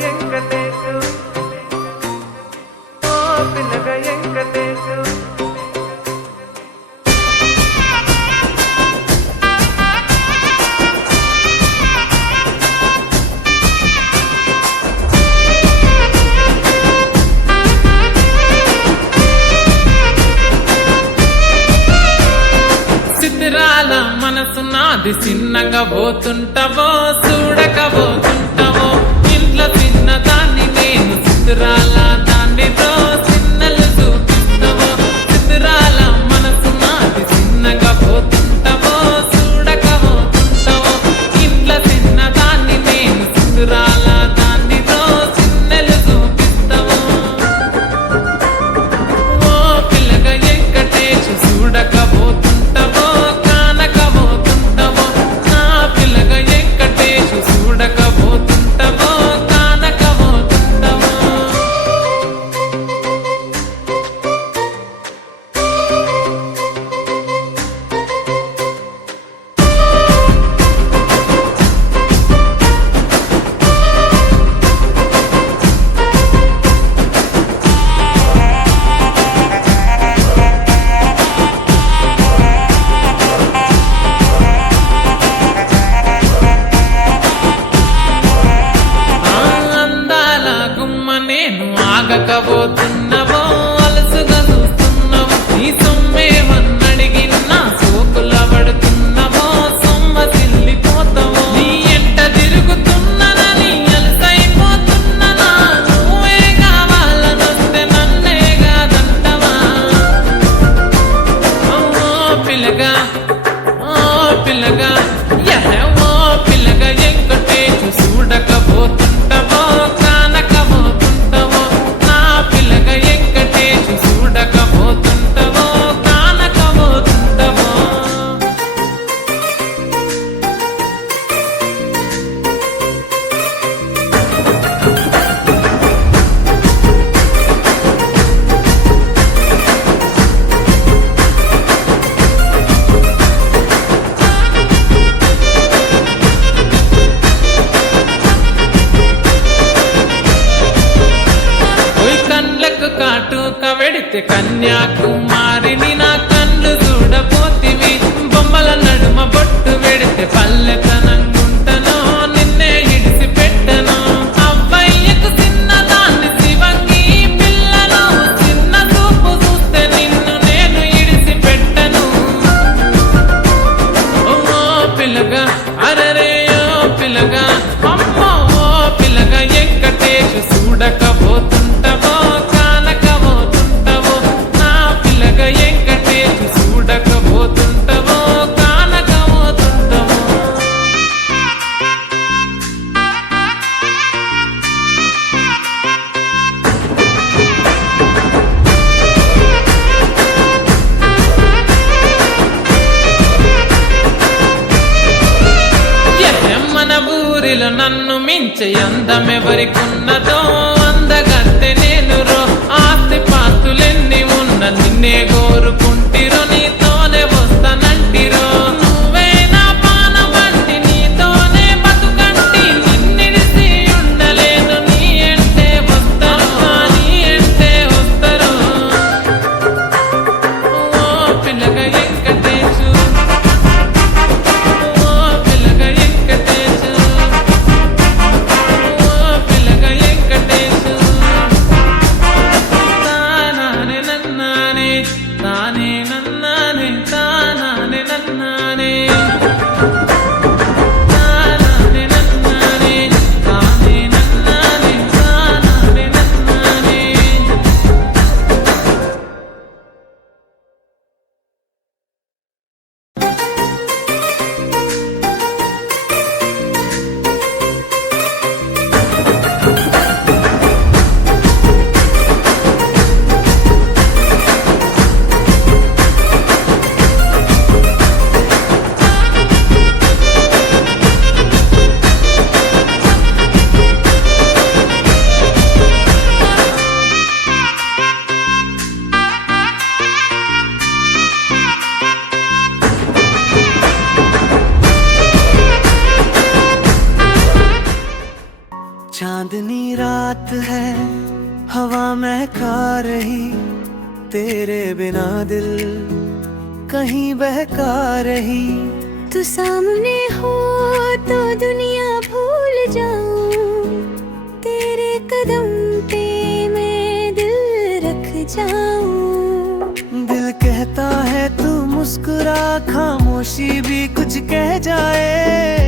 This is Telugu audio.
వెంకటేశు ఓ పిల్లగ వెంకటేశు సిద్ధిరాల మనసు నాది చిన్నగా పోతుంటావో చూడకపోతుంటావో ఇంట్లో చిన్న దాన్ని నేను సిద్ధిరాల దాన్ని చిన్నలు చూపిస్తావో సిద్ధిరాల మనసు నాది చిన్నగా పోతుంటావో చూడకపోతుంటావో ఇంట్లో చిన్న దాన్ని నేను సిద్ధిరాల దాన్ని చిన్నలు చూపిస్తావో ఓ పిల్లగ వెంకటేశు చూడకపోతుంటావో కానకపోతుంటావో నా పిల్లగ వెంకటేశు చూడకపోతుంటావో కానకపోతుంటావో అందాల గుమ్మ నేను ఆగకపోతున్నావో అలసుగా చూస్తున్నావో నీ సొమ్మేమన్నడిగినా సోకుల పడుతున్నావో సొమ్మ సిల్లిపోతావో నీ ఎంట తిరుగుతున్నానని అలసైపోతున్నానా నువ్వే కావాలనొస్తే నన్నే కాదంటవా ఓ పిల్లగా ఓ పిల్లగా ఓ పిల్లగా వెంకటేశు చూడకపోతుంటావో కానకపోతుంటావో నా పిల్లగ వెంకటేశు చూడకపోతుంటావో కానకపోతుంటావో ఓయ్ కండ్లకు కాటుక వెడితే కన్యాకుమారిని నా కళ్ళు చూడపోతివి బొమ్మల నడుమ బొట్టు వెడితే పల్లెతనంగుంటనో నిన్నే ఇడిసి పెట్టను అవ్వయ్యకు చిన్నదాన్ని శివంగి పిల్లను చిన్న చూపు చూస్తే నిన్ను నేను ఇడిసి పెట్టను ఓ పిల్లగా అరరే ఓ పిల్లగా అమ్మో ఓ పిల్లగా వెంకటేశు చూడకపోతుంటావో కానకపోతుంటావో నా పిల్లగ వెంకటేశు చూడకపోతుంటావో కానకపోతుంటావో మన ఊరిలో నన్ను మించే అందమెవరికున్నదో అందగత్తె నేను రో ఆస్తి పాస్తులెన్ని ఉన్న నిన్నే కోరుకుంటిరో నీతోనే వస్తానంటిరో నువ్వే నా పానమంటి నీతోనే బతుకంటి నిన్నిడిసి ఉండలేను నీ అంటే వస్తారు నీ అంటే వస్తారు ఓ పిల్లగ వెంకటేశు ఓ పిల్లగ వెంకటేశు ఓ పిల్లగ వెంకటేశు తానానే నన్నానే चांदनी रात है, हवा महका रही, तेरे बिना दिल कहीं बहका रही। तू सामने हो तो दुनिया भूल जाऊं, तेरे कदम पे मैं दिल रख जाऊं। दिल कहता है तू मुस्कुरा, खामोशी भी कुछ कह जाए।